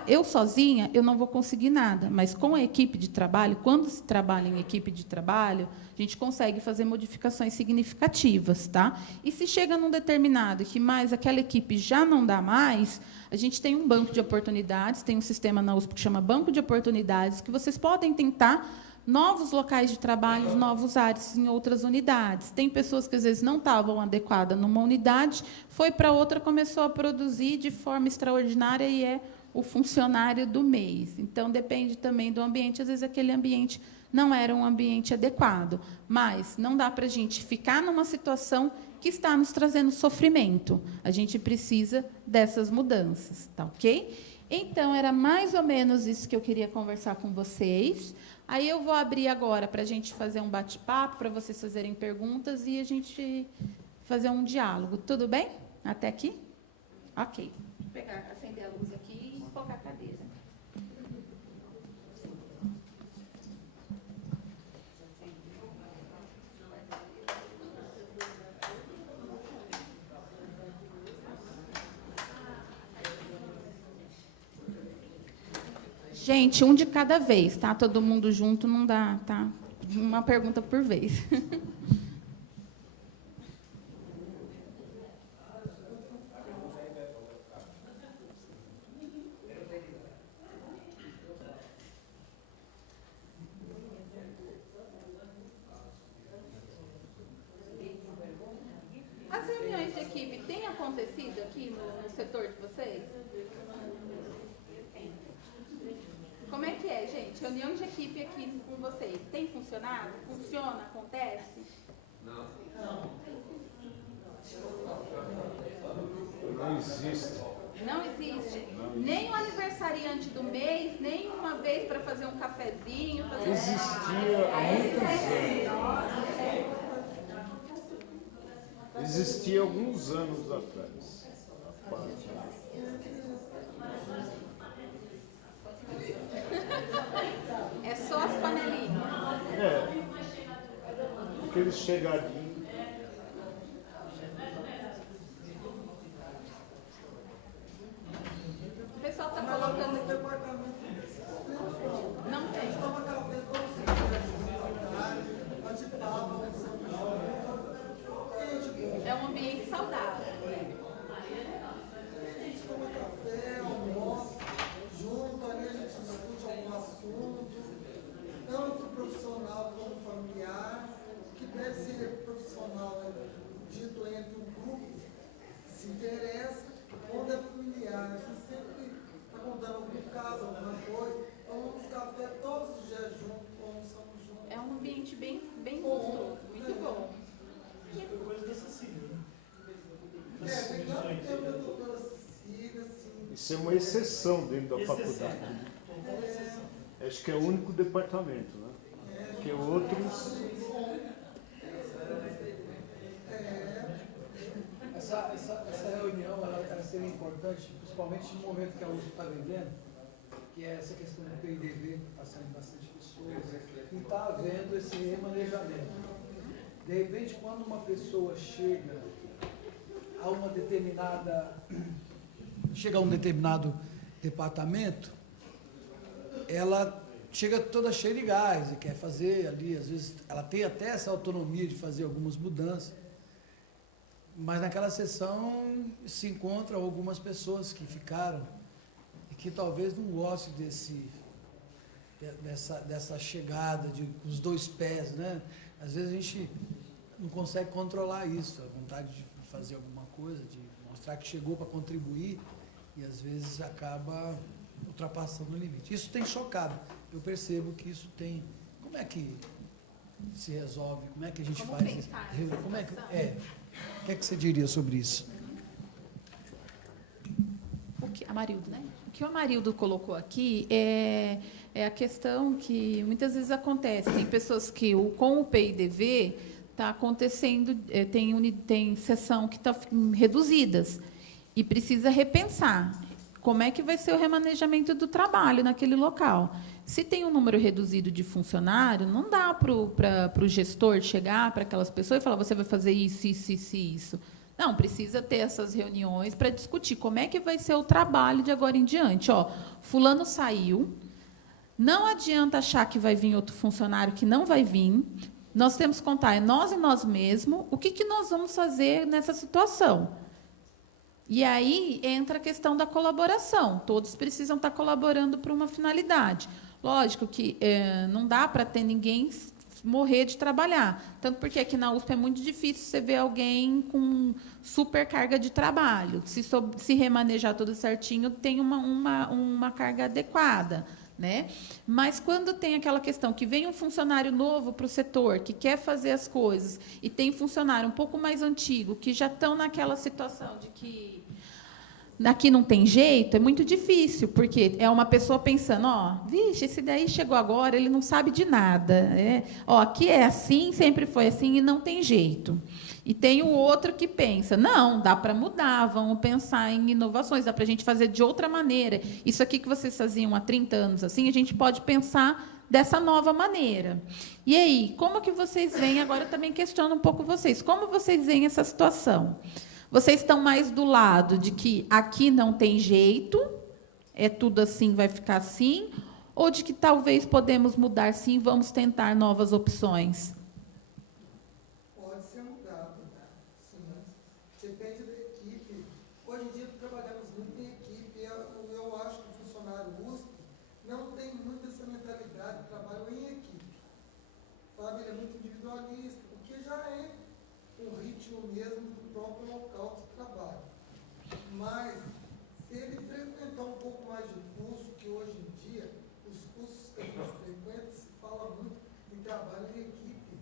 Eu sozinha, eu não vou conseguir nada. Mas com a equipe de trabalho, quando se trabalha em equipe de trabalho, a gente consegue fazer modificações significativas. Tá? E se chega num determinado que mais aquela equipe já não dá mais, a gente tem um banco de oportunidades, tem um sistema na USP que chama Banco de Oportunidades, que vocês podem tentar novos locais de trabalho, novos áreas em outras unidades. Tem pessoas que, às vezes, não estavam adequadas numa unidade, foi para outra, começou a produzir de forma extraordinária e é o funcionário do mês. Então, depende também do ambiente. Às vezes, aquele ambiente não era um ambiente adequado. Mas não dá para a gente ficar numa situação que está nos trazendo sofrimento. A gente precisa dessas mudanças, tá ok? Então, era mais ou menos isso que eu queria conversar com vocês. Aí eu vou abrir agora para a gente fazer um bate-papo, para vocês fazerem perguntas e a gente fazer um diálogo. Tudo bem? Até aqui? Ok. Vou pegar, acender a luz aqui e colocar a cadeira. Gente, um de cada vez, tá? Todo mundo junto não dá, tá? Uma pergunta por vez. As reuniões de equipe têm acontecido aqui no setor de vocês? Como é que é, gente? Reunião de equipe aqui com vocês. Tem funcionado? Funciona? Acontece? Não. Não existe. Não existe? Nem o aniversariante do mês, nem uma vez para fazer um cafezinho. Existia há muitos anos. Existia alguns anos atrás. É só as panelinhas. Aqueles chegadinhos. O pessoal está colocando aqui. Não tem. É um ambiente saudável. A gente toma café, almoça, junto, ali a gente discute algum assunto. Então, Isso é uma exceção dentro da faculdade. Acho que é o único departamento, né? Porque outros... Essa reunião ela seria importante, principalmente no momento que a USP está vivendo, que é essa questão do PIDV, que está saindo bastante pessoas, e está havendo esse remanejamento. De repente, quando uma pessoa chega a uma determinada... chega a um determinado departamento, ela chega toda cheia de gás e quer fazer ali, às vezes ela tem até essa autonomia de fazer algumas mudanças, mas naquela sessão se encontram algumas pessoas que ficaram e que talvez não gostem dessa chegada de os dois pés, né? Às vezes a gente não consegue controlar isso, a vontade de fazer alguma coisa, de mostrar que chegou para contribuir, e às vezes acaba ultrapassando o limite. Isso tem chocado. Eu percebo que isso tem... Como é que se resolve? Como é que a gente faz isso? Como é que... O que é que você diria sobre isso? Amarildo, né? O que o Amarildo colocou aqui é a questão que muitas vezes acontece. Tem pessoas que, com o PIDV, está acontecendo, tem sessão que está reduzidas, e precisa repensar como é que vai ser o remanejamento do trabalho naquele local. Se tem um número reduzido de funcionário, não dá para o gestor chegar para aquelas pessoas e falar, você vai fazer isso, isso, isso, isso. Não, precisa ter essas reuniões para discutir como é que vai ser o trabalho de agora em diante. Ó, fulano saiu, não adianta achar que vai vir outro funcionário que não vai vir. Nós temos que contar, é nós e nós mesmos, o que nós vamos fazer nessa situação. E aí entra a questão da colaboração. Todos precisam estar colaborando para uma finalidade. Lógico que não dá para ter ninguém morrer de trabalhar. Tanto porque aqui na USP é muito difícil você ver alguém com supercarga de trabalho. Se remanejar tudo certinho, tem uma carga adequada, né? Mas quando tem aquela questão que vem um funcionário novo para o setor, que quer fazer as coisas, e tem funcionário um pouco mais antigo, que já estão naquela situação de que aqui não tem jeito, é muito difícil, porque é uma pessoa pensando, vixe, esse daí chegou agora, ele não sabe de nada. Aqui é assim, sempre foi assim, e não tem jeito. E tem o outro que pensa, não, dá para mudar, vamos pensar em inovações, dá para a gente fazer de outra maneira. Isso aqui que vocês faziam há 30 anos, assim, a gente pode pensar dessa nova maneira. E aí, como que vocês veem, agora eu também questiono um pouco vocês, como vocês veem essa situação? Vocês estão mais do lado de que aqui não tem jeito, é tudo assim, vai ficar assim, ou de que talvez podemos mudar sim, vamos tentar novas opções? Pode ser mudado, sim. Depende da equipe. Hoje em dia trabalhamos muito em equipe. Eu acho que o funcionário USP não tem muito essa mentalidade de trabalho em equipe. Sabe? Ele é muito individualista, porque já é um ritmo mesmo do próprio local de trabalho. Mas, se ele frequentar um pouco mais de curso, que hoje em dia, os cursos que a gente frequenta, se fala muito em trabalho em equipe.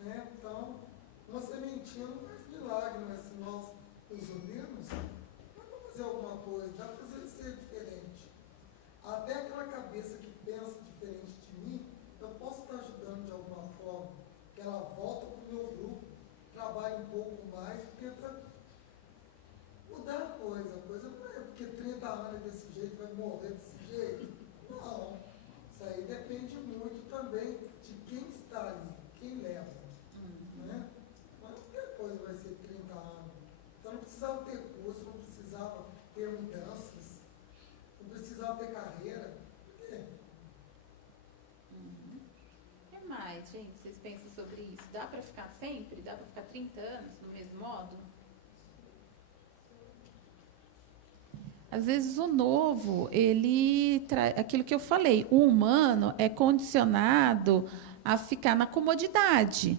Né? Então, uma sementinha não faz milagre, mas se nós nos unirmos, dá para fazer alguma coisa, dá para fazer ser diferente. Até aquela cabeça que pensa diferente de mim, eu posso estar ajudando de alguma forma, que ela volta para o meu grupo, trabalhe um pouco mais, porque para mudar a coisa não é porque 30 anos é desse jeito, vai morrer desse jeito. Não. Isso aí depende muito também de quem está ali, quem leva. Né? Mas qualquer coisa vai ser 30 anos. Então não precisava ter curso, não precisava ter mudanças, não precisava ter carreira. Por quê? O que mais, gente, vocês pensam sobre isso? Dá para ficar sempre? Dá para ficar 30 anos do mesmo modo? Às vezes o novo, ele traz aquilo que eu falei, o humano é condicionado a ficar na comodidade.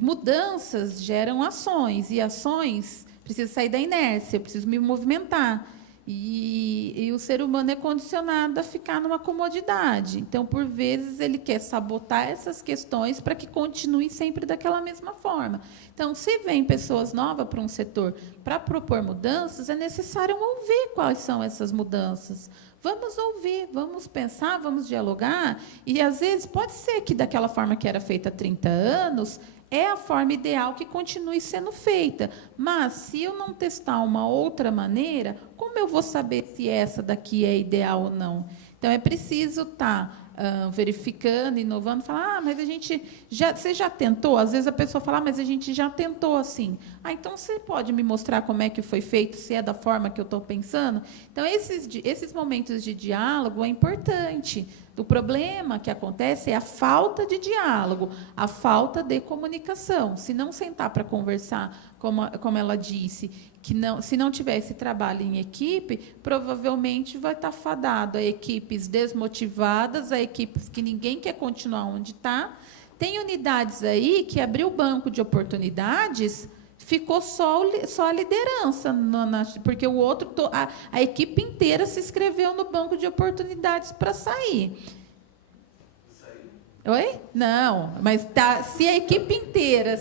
Mudanças geram ações, e ações precisam sair da inércia, eu preciso me movimentar. E o ser humano é condicionado a ficar numa comodidade. Então, por vezes, ele quer sabotar essas questões para que continue sempre daquela mesma forma. Então, se vem pessoas novas para um setor para propor mudanças, é necessário ouvir quais são essas mudanças. Vamos ouvir, vamos pensar, vamos dialogar. E, às vezes, pode ser que daquela forma que era feita há 30 anos, é a forma ideal que continue sendo feita. Mas, se eu não testar uma outra maneira, como eu vou saber se essa daqui é ideal ou não? Então, é preciso estar verificando, inovando, falar, mas você já tentou? Às vezes a pessoa fala, mas a gente já tentou assim. Então você pode me mostrar como é que foi feito, se é da forma que eu estou pensando? Então, esses momentos de diálogo é importante. O problema que acontece é a falta de diálogo, a falta de comunicação. Se não sentar para conversar, como ela disse, se não tiver esse trabalho em equipe, provavelmente vai estar fadado a equipes desmotivadas, a equipes que ninguém quer continuar onde está. Tem unidades aí que abriu o banco de oportunidades, ficou só a liderança, porque o outro, a equipe inteira se inscreveu no banco de oportunidades para sair. Oi? Não, mas se a equipe inteira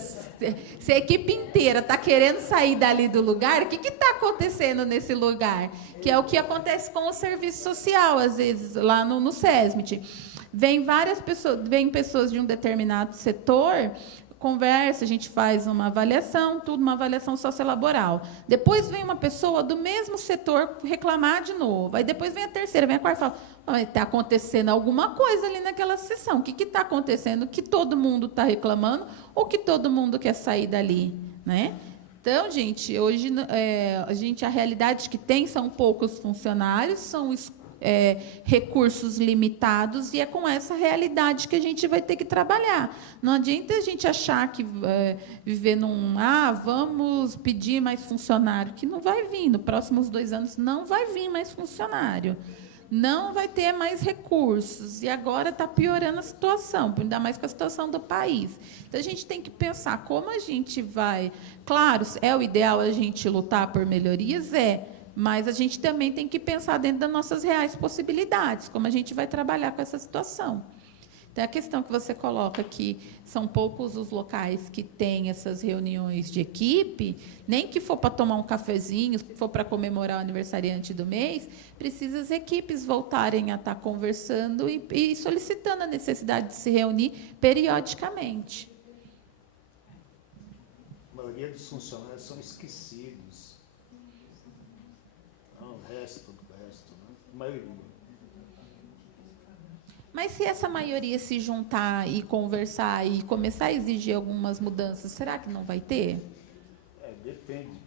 está querendo sair dali do lugar, o que está acontecendo nesse lugar? Que é o que acontece com o serviço social, às vezes, lá no SESMIT. Vem pessoas de um determinado setor, conversa, a gente faz uma avaliação, uma avaliação sociolaboral. Depois vem uma pessoa do mesmo setor reclamar de novo. Aí depois vem a terceira, vem a quarta e fala, está acontecendo alguma coisa ali naquela sessão. O que está acontecendo? Que todo mundo está reclamando ou que todo mundo quer sair dali? Né? Então, gente, hoje a realidade que tem são poucos funcionários, são recursos limitados, e é com essa realidade que a gente vai ter que trabalhar. Não adianta a gente achar que viver vamos pedir mais funcionário, que não vai vir. Nos próximos 2 anos não vai vir mais funcionário. Não vai ter mais recursos. E agora está piorando a situação, ainda mais com a situação do país. Então, a gente tem que pensar como a gente vai... Claro, é o ideal a gente lutar por melhorias, mas a gente também tem que pensar dentro das nossas reais possibilidades, como a gente vai trabalhar com essa situação. Então, a questão que você coloca que são poucos os locais que têm essas reuniões de equipe, nem que for para tomar um cafezinho, se for para comemorar o aniversariante do mês, precisa as equipes voltarem a estar conversando e solicitando a necessidade de se reunir periodicamente. A maioria dos funcionários são esquecidos. O resto, né? A maioria. Mas se essa maioria se juntar e conversar e começar a exigir algumas mudanças, será que não vai ter? Depende.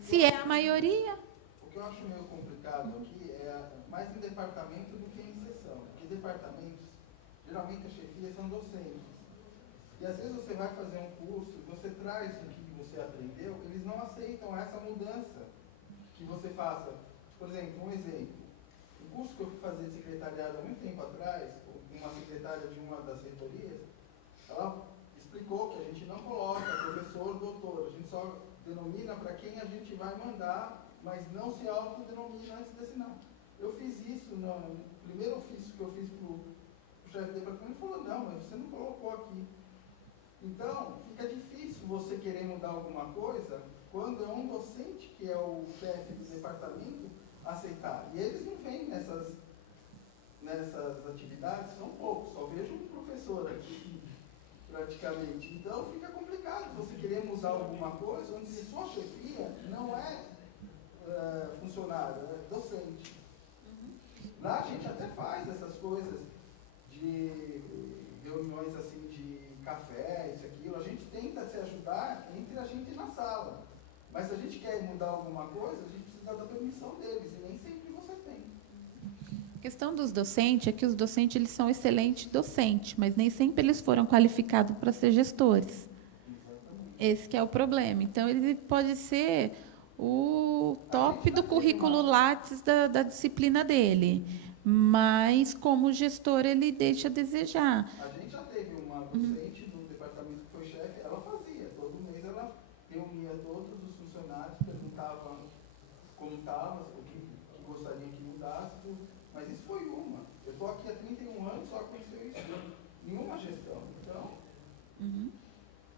Se é a maioria. O que eu acho meio complicado aqui é mais em departamento do que em seção. Porque departamentos, geralmente as chefias são docentes. E às vezes você vai fazer um curso, você traz o que você aprendeu, eles não aceitam essa mudança que você faça. Por exemplo, um exemplo. O curso que eu fui fazer de secretariado há muito tempo atrás, uma secretária de uma das reitorias, ela explicou que a gente não coloca professor, doutor, a gente só denomina para quem a gente vai mandar, mas não se autodenomina antes de assinar. Eu fiz isso no primeiro ofício que eu fiz para o chefe de departamento, ele falou, não, mas você não colocou aqui. Então, fica difícil você querer mudar alguma coisa quando é um docente, que é o chefe do departamento, aceitar. E eles não vêm nessas atividades, são poucos, só vejo um professor aqui, praticamente. Então, fica complicado você querer mudar alguma coisa onde sua chefia não é funcionário, é docente. Lá a gente até faz essas coisas de reuniões assim de café, isso, aquilo, a gente tenta se ajudar entre a gente na sala. Mas se a gente quer mudar alguma coisa, a gente precisa da permissão deles, e nem sempre você tem. A questão dos docentes é que os docentes eles são excelentes docentes, mas nem sempre eles foram qualificados para ser gestores. Esse que é o problema. Então, ele pode ser o top do currículo Lattes da disciplina dele, mas, como gestor, ele deixa a desejar. A gente já teve uma docente do departamento que foi chefe, ela fazia, todo mês ela reunia todos os funcionários, perguntava gasto, mas isso foi uma. Eu estou aqui há 31 anos, só aconteceu isso em uma gestão. Então,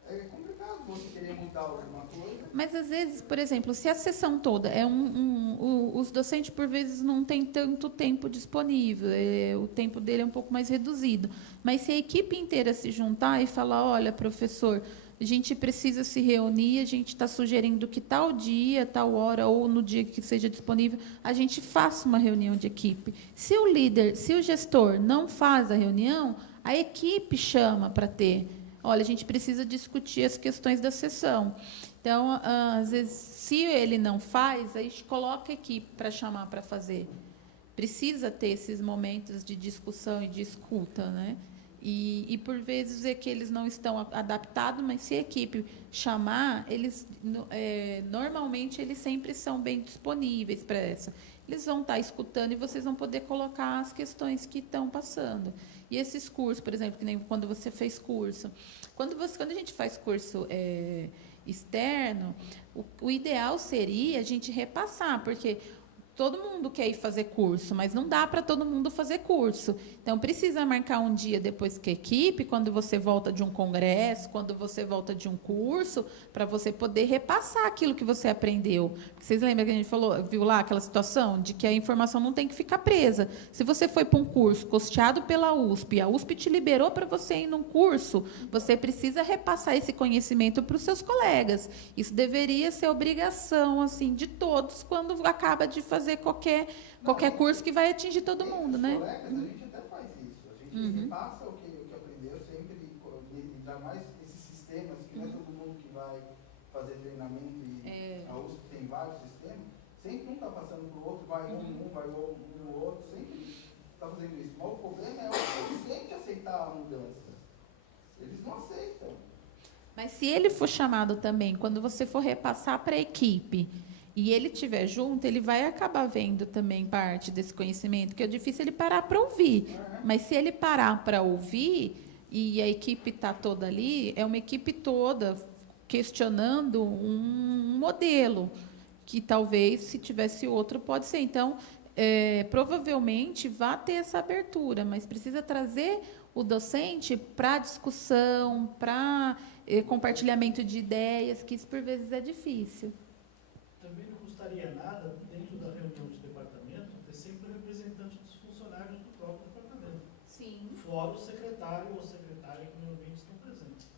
é complicado você querer mudar alguma coisa. Mas, às vezes, por exemplo, se a sessão toda é os docentes, por vezes, não têm tanto tempo disponível, o tempo dele é um pouco mais reduzido. Mas se a equipe inteira se juntar e falar, olha, professor, a gente precisa se reunir, a gente está sugerindo que tal dia, tal hora, ou no dia que seja disponível, a gente faça uma reunião de equipe. Se o líder, se o gestor não faz a reunião, a equipe chama para ter. Olha, a gente precisa discutir as questões da sessão. Então, às vezes, se ele não faz, a gente coloca a equipe para chamar para fazer. Precisa ter esses momentos de discussão e de escuta, né? E por vezes é que eles não estão adaptados, mas se a equipe chamar, eles normalmente eles sempre são bem disponíveis para essa. Eles vão estar escutando e vocês vão poder colocar as questões que estão passando. E esses cursos, por exemplo, que nem quando você fez curso. Quando a gente faz curso externo, o ideal seria a gente repassar, porque todo mundo quer ir fazer curso, mas não dá para todo mundo fazer curso. Então, precisa marcar um dia depois que a equipe, quando você volta de um congresso, quando você volta de um curso, para você poder repassar aquilo que você aprendeu. Vocês lembram que a gente viu lá aquela situação de que a informação não tem que ficar presa. Se você foi para um curso custeado pela USP, a USP te liberou para você ir num curso, você precisa repassar esse conhecimento para os seus colegas. Isso deveria ser obrigação assim, de todos quando acaba de fazer qualquer curso que vai atingir todo mundo, né? Colegas, a gente até faz isso. A gente repassa o que aprendeu sempre, ainda mais esses sistemas, que não é todo mundo que vai fazer treinamento e a USP tem vários sistemas, sempre um está passando para o outro, vai vai o outro, sempre está fazendo isso. Mas o problema é o docente aceitar a mudança. Eles não aceitam. Mas se ele for chamado também, quando você for repassar para a equipe, e ele estiver junto, ele vai acabar vendo também parte desse conhecimento, que é difícil ele parar para ouvir. Mas se ele parar para ouvir, e a equipe está toda ali, é uma equipe toda questionando um modelo, que talvez, se tivesse outro, pode ser. Então, provavelmente, vai ter essa abertura, mas precisa trazer o docente para discussão, para compartilhamento de ideias, que isso, por vezes, é difícil. Também não custaria nada, dentro da reunião de departamento, ter sempre um representante dos funcionários do próprio departamento. Sim. Fora o secretário ou secretária que normalmente estão presentes.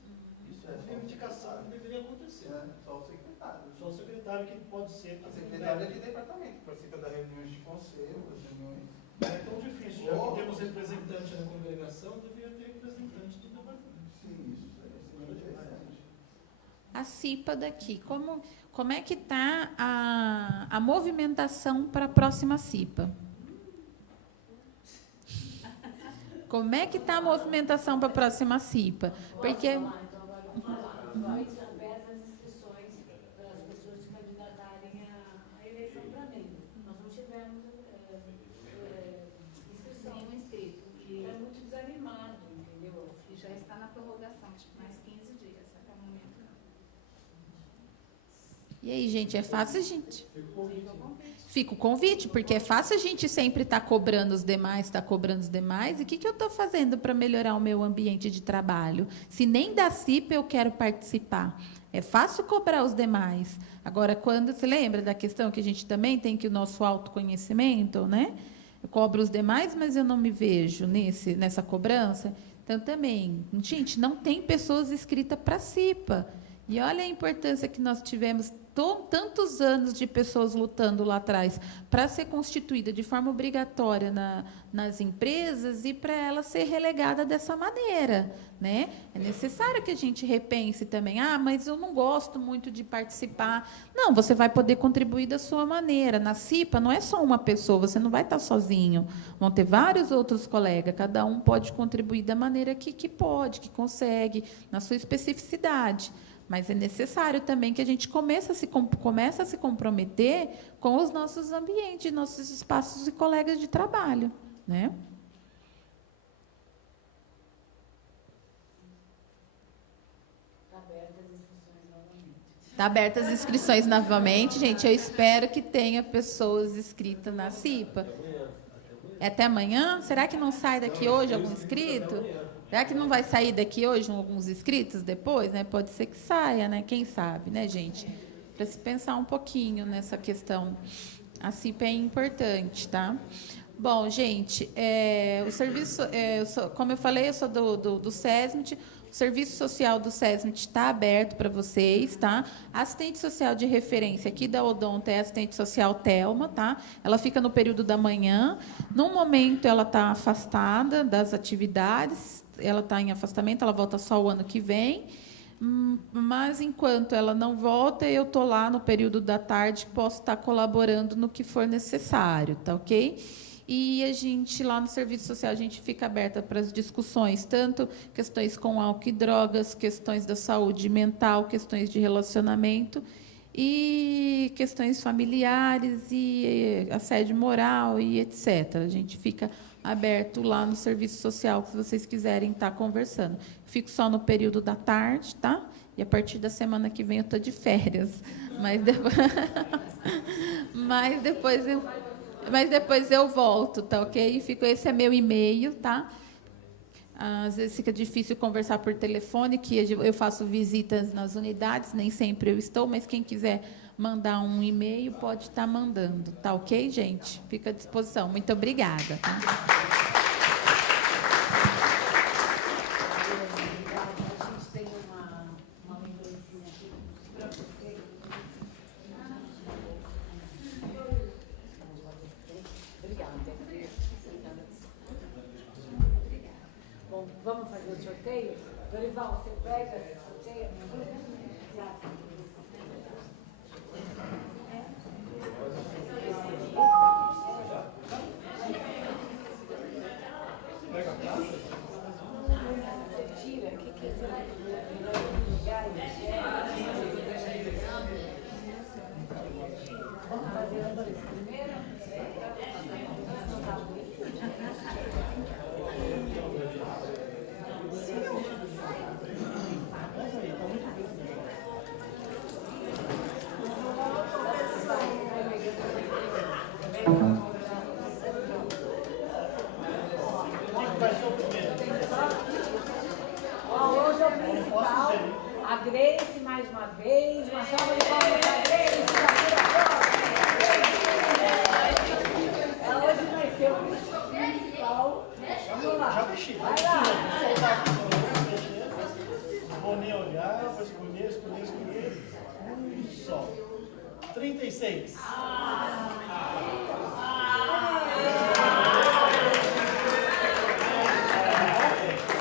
Isso é uma indicação que deveria acontecer. Só o secretário. Só o secretário que pode ser. A secretária de departamento, que participa das reuniões de conselho, das reuniões. Não é tão difícil, já que temos representante na congregação, deveria ter representante do departamento. Sim, isso seria interessante. A CIPA daqui, como é que está a movimentação para a próxima CIPA? Como é que está a movimentação para a próxima CIPA? Porque... Vai ser abertas as inscrições para as pessoas se candidatarem à eleição para membro. Nós não tivemos inscrição. Nenhum inscrito. E é muito desanimado, entendeu? E já está na prorrogação, mais 15 dias, até o momento não. E aí, gente, é fácil, gente? Fica o convite, porque é fácil a gente sempre estar cobrando os demais, E o que eu estou fazendo para melhorar o meu ambiente de trabalho? Se nem da CIPA eu quero participar. É fácil cobrar os demais. Agora, quando você lembra da questão que a gente também tem que o nosso autoconhecimento, né? Eu cobro os demais, mas eu não me vejo nessa cobrança. Então, também, gente, não tem pessoas inscritas para a CIPA. E olha a importância que nós tivemos tantos anos de pessoas lutando lá atrás para ser constituída de forma obrigatória nas empresas e para ela ser relegada dessa maneira, né? É necessário que a gente repense também. Mas eu não gosto muito de participar. Não, você vai poder contribuir da sua maneira. Na CIPA não é só uma pessoa, você não vai estar sozinho. Vão ter vários outros colegas, cada um pode contribuir da maneira que pode, que consegue, na sua especificidade. Mas é necessário também que a gente comece a se comprometer com os nossos ambientes, nossos espaços e colegas de trabalho, né? Está abertas as inscrições novamente, gente. Eu espero que tenha pessoas inscritas na CIPA. É até amanhã? Será que não sai daqui hoje algum inscrito? Será que não vai sair daqui hoje alguns inscritos depois, né? Pode ser que saia, né? Quem sabe, né, gente? Para se pensar um pouquinho nessa questão. A CIP é importante, tá? Bom, gente, o serviço, como eu falei, eu sou do SESMIT. O serviço social do SESMIT está aberto para vocês, tá? A assistente social de referência aqui da Odonto é a assistente social Thelma, tá? Ela fica no período da manhã. No momento, ela está afastada das atividades, ela está em afastamento, ela volta só o ano que vem. Mas, enquanto ela não volta, eu estou lá no período da tarde, posso estar colaborando no que for necessário, tá ok? E a gente, lá no Serviço Social, a gente fica aberta para as discussões, tanto questões com álcool e drogas, questões da saúde mental, questões de relacionamento e questões familiares e assédio moral e etc. A gente fica aberto lá no Serviço Social, se vocês quiserem estar conversando. Fico só no período da tarde, tá? E a partir da semana que vem eu estou de férias. Mas depois eu volto, tá ok? Esse é meu e-mail, tá? Às vezes fica difícil conversar por telefone, que eu faço visitas nas unidades, nem sempre eu estou, mas quem quiser mandar um e-mail pode estar mandando, tá ok, gente? Fica à disposição. Muito obrigada. Tá? Vamos fazer o sorteio? Dorival, você pega, sorteia? Pega a caixa? Você tira, o que é Vamos fazer os dois primeiro? Hoje é o principal, a Grace mais uma vez, uma salva de palmas para a Grace. Ela hoje vai ser o principal. Vamos lá, vai lá. Vou nem olhar, vou escolher. Só. 36.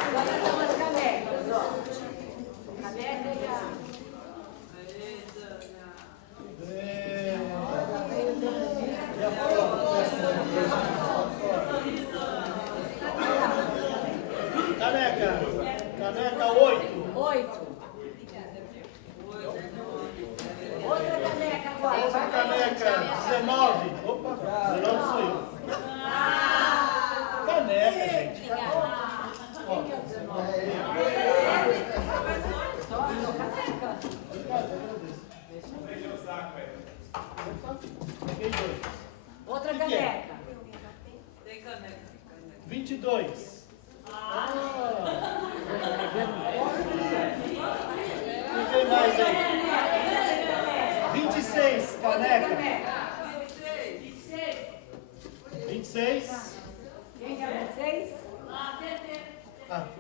Agora são as canecas, ó. Caneca e a... Caneca 8. 8. Outra caneca agora. Outra caneca 19. Opa, 19 sou eu. Caneca, gente. Ó. Outra caneca. Tem caneca. 22. E tem mais aí? 26, caneca. 26. Quem quer 26? Ah,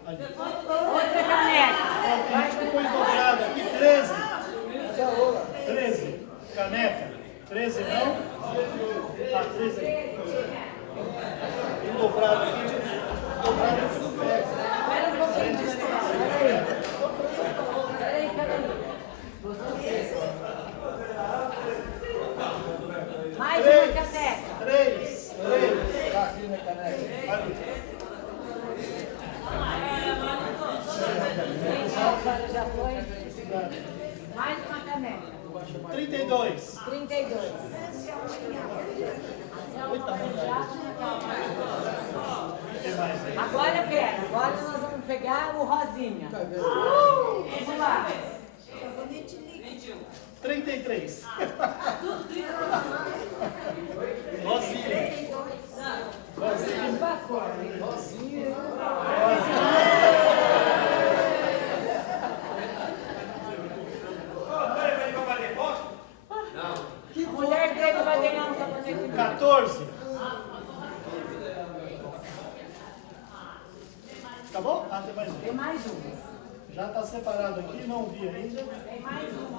ali. Outra caneca. A gente depois dobrado aqui, 13. 13. Caneca. 13 não? Ah, 13 aí. E dobrado aqui, dobrado a gente não pega. Espera um pouquinho. Peraí. Mais uma caneca. 3. Tá aqui na caneca. Agora já foi. Mais uma caneca. 32. 32. Agora pega. Agora nós vamos pegar o rosinha. Vamos lá. 33. Rosinha. Rosinha. Ah, tem mais um. Tem mais um. Já está separado aqui, não vi ainda. Tem mais um.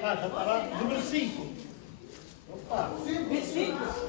Ah, já está lá. Número 5. Opa. 5? 5?